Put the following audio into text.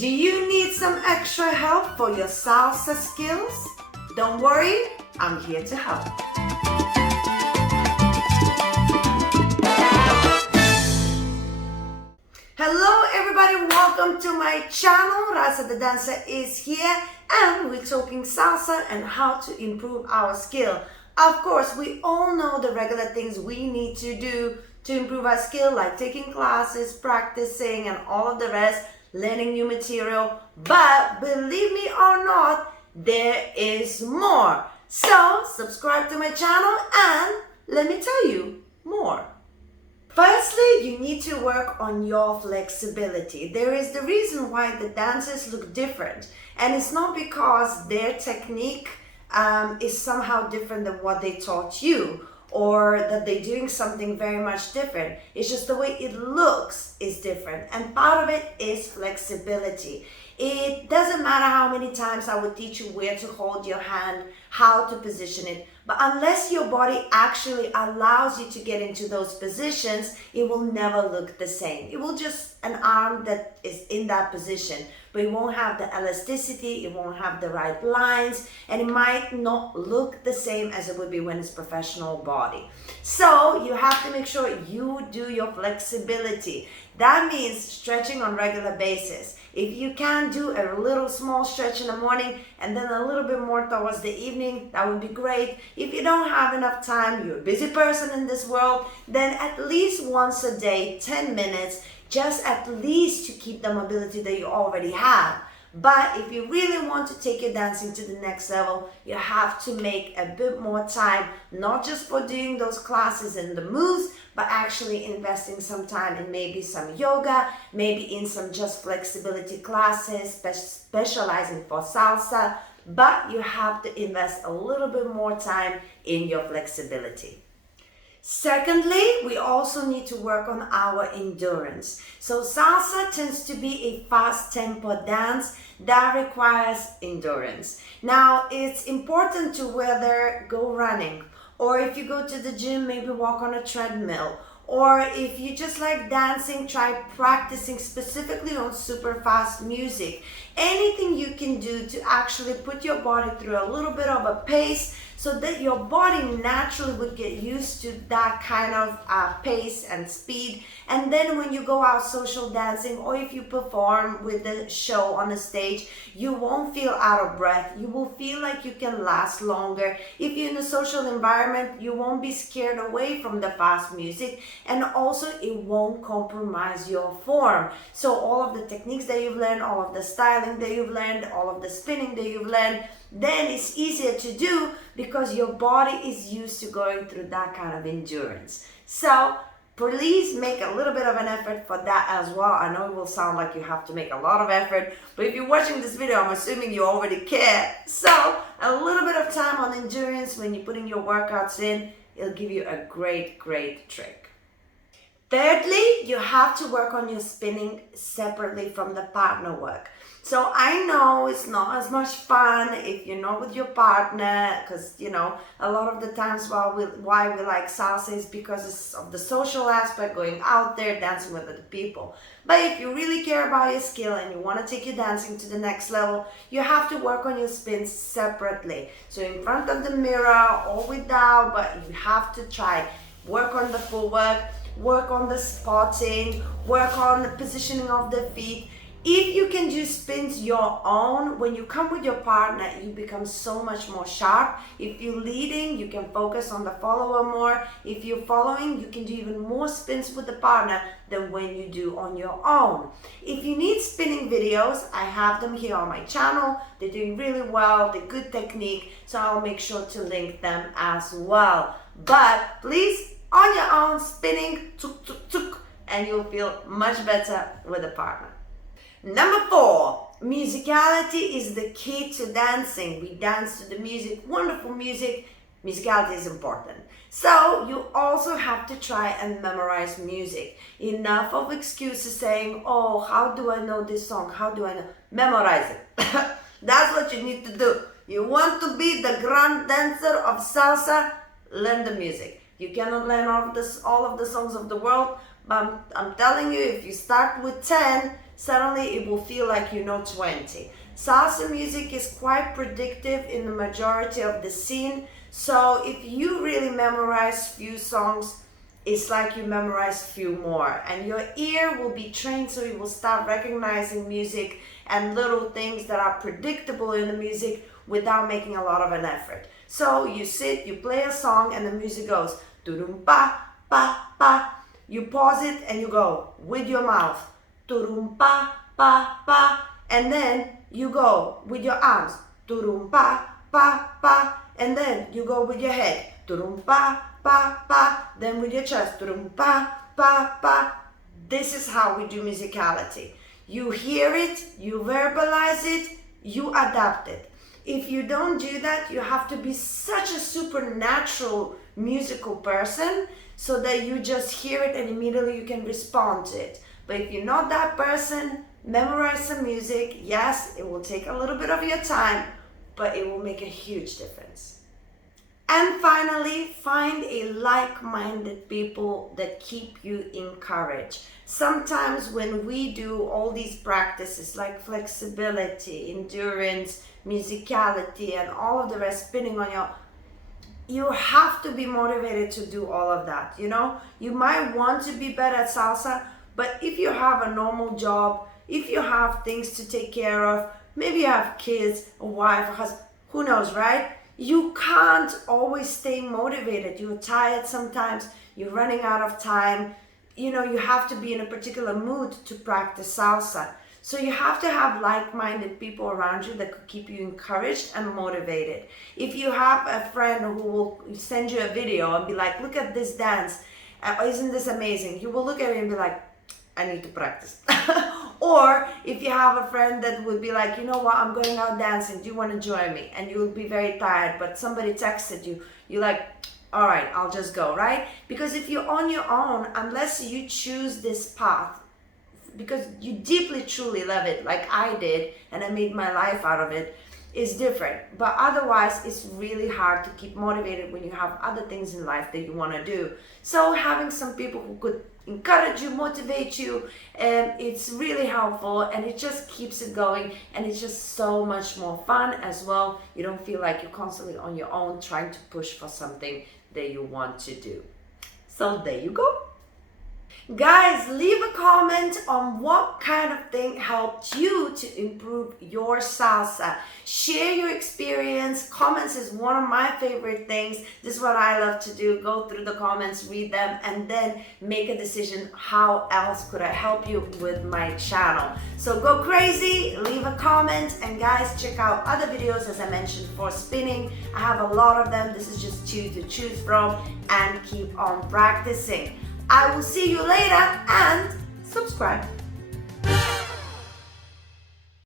Do you need some extra help for your salsa skills? Don't worry, I'm here to help. Hello everybody, welcome to my channel. Rasa the dancer is here and we're talking salsa and how to improve our skill. Of course, we all know the regular things we need to do to improve our skill, like taking classes, practicing, and all of the rest, learning new material. But believe me or not, there is more. So subscribe to my channel and let me tell you more. Firstly, you need to work on your flexibility. There is the reason why the dancers look different, and it's not because their technique is somehow different than what they taught you, or that they're doing something very much different. It's just the way it looks is different, and part of it is flexibility. It doesn't matter how many times I would teach you where to hold your hand, how to position it, but unless your body actually allows you to get into those positions, it will never look the same. It will just an arm that is in that position, but it won't have the elasticity, it won't have the right lines, and it might not look the same as it would be when it's professional body. So you have to make sure you do your flexibility. That means stretching on regular basis. If you can do a little small stretch in the morning and then a little bit more towards the evening, that would be great. If you don't have enough time, you're a busy person in this world, then at least once a day, 10 minutes, just at least to keep the mobility that you already have. But if you really want to take your dancing to the next level, you have to make a bit more time, not just for doing those classes and the moves, but actually investing some time in maybe some yoga, maybe in some just flexibility classes, specializing for salsa. But you have to invest a little bit more time in your flexibility. Secondly, we also need to work on our endurance. So salsa tends to be a fast tempo dance that requires endurance. Now, it's important to whether go running, or if you go to the gym, maybe walk on a treadmill, or if you just like dancing, try practicing specifically on super fast music. Anything you can do to actually put your body through a little bit of a pace so that your body naturally would get used to that kind of pace and speed. And then when you go out social dancing, or if you perform with the show on the stage, you won't feel out of breath. You will feel like you can last longer. If you're in a social environment, you won't be scared away from the fast music, and also it won't compromise your form. So all of the techniques that you've learned, all of the styling that you've learned, all of the spinning that you've learned, then it's easier to do because your body is used to going through that kind of endurance. So please make a little bit of an effort for that as well. I know it will sound like you have to make a lot of effort, but if you're watching this video, I'm assuming you already care. So a little bit of time on endurance when you're putting your workouts in, it'll give you a great trick. Thirdly, you have to work on your spinning separately from the partner work. So I know it's not as much fun if you're not with your partner, because you know a lot of the times why we like salsa is because of the social aspect, going out there dancing with other people. But if you really care about your skill and you want to take your dancing to the next level, you have to work on your spins separately. So in front of the mirror or without, but you have to try work on the footwork, work on the spotting, work on the positioning of the feet. If you can do spins your own, when you come with your partner, you become so much more sharp. If you're leading, you can focus on the follower more. If you're following, you can do even more spins with the partner than when you do on your own. If you need spinning videos, I have them here on my channel. They're doing really well, they're good technique, so I'll make sure to link them as well. But please, on your own, spinning, tuk, tuk, tuk, and you'll feel much better with a partner. Number 4, musicality is the key to dancing. We dance to the music, wonderful music. Musicality is important. So you also have to try and memorize music. Enough of excuses saying, oh, how do I know this song? How do I know? Memorize it. That's what you need to do. You want to be the grand dancer of salsa? Learn the music. You cannot learn all of the songs of the world, but I'm telling you, if you start with 10, suddenly it will feel like you know 20. Salsa music is quite predictive in the majority of the scene, so if you really memorize few songs, it's like you memorize few more, and your ear will be trained so you will start recognizing music and little things that are predictable in the music without making a lot of an effort. So you sit, you play a song, and the music goes turum pa pa pa. You pause it and you go with your mouth turum pa pa pa, and then you go with your arms turum pa pa pa, and then you go with your head turum pa pa pa, then with your chest turum pa pa pa. This is how we do musicality. You hear it, you verbalize it, you adapt it. If you don't do that, you have to be such a supernatural musical person so that you just hear it and immediately you can respond to it. But if you're not that person, memorize some music. Yes, it will take a little bit of your time, but it will make a huge difference. And finally, find a like-minded people that keep you encouraged. Sometimes when we do all these practices like flexibility, endurance, musicality, and all of the rest, spinning on you have to be motivated to do all of that. You might want to be better at salsa, but if you have a normal job, if you have things to take care of, maybe you have kids, a wife, a husband, who knows, right? You can't always stay motivated. You're tired sometimes, you're running out of time. You have to be in a particular mood to practice salsa. So you have to have like-minded people around you that could keep you encouraged and motivated. If you have a friend who will send you a video and be like, look at this dance, isn't this amazing? You will look at it and be like, I need to practice. Or if you have a friend that would be like, you know what, I'm going out dancing, do you want to join me? And you will be very tired, but somebody texted you, you're like, all right, I'll just go, right? Because if you're on your own, unless you choose this path, because you deeply, truly love it, like I did, and I made my life out of it, is different. But otherwise, it's really hard to keep motivated when you have other things in life that you want to do. So having some people who could encourage you, motivate you, it's really helpful, and it just keeps it going, and it's just so much more fun as well. You don't feel like you're constantly on your own trying to push for something that you want to do. So there you go. Guys, leave a comment on what kind of thing helped you to improve your salsa. Share your experience. Comments is one of my favorite things. This is what I love to do. Go through the comments, read them, and then make a decision. How else could I help you with my channel? So go crazy, leave a comment, and guys, check out other videos as I mentioned for spinning. I have a lot of them. This is just two to choose from, and keep on practicing. I will see you later, and subscribe.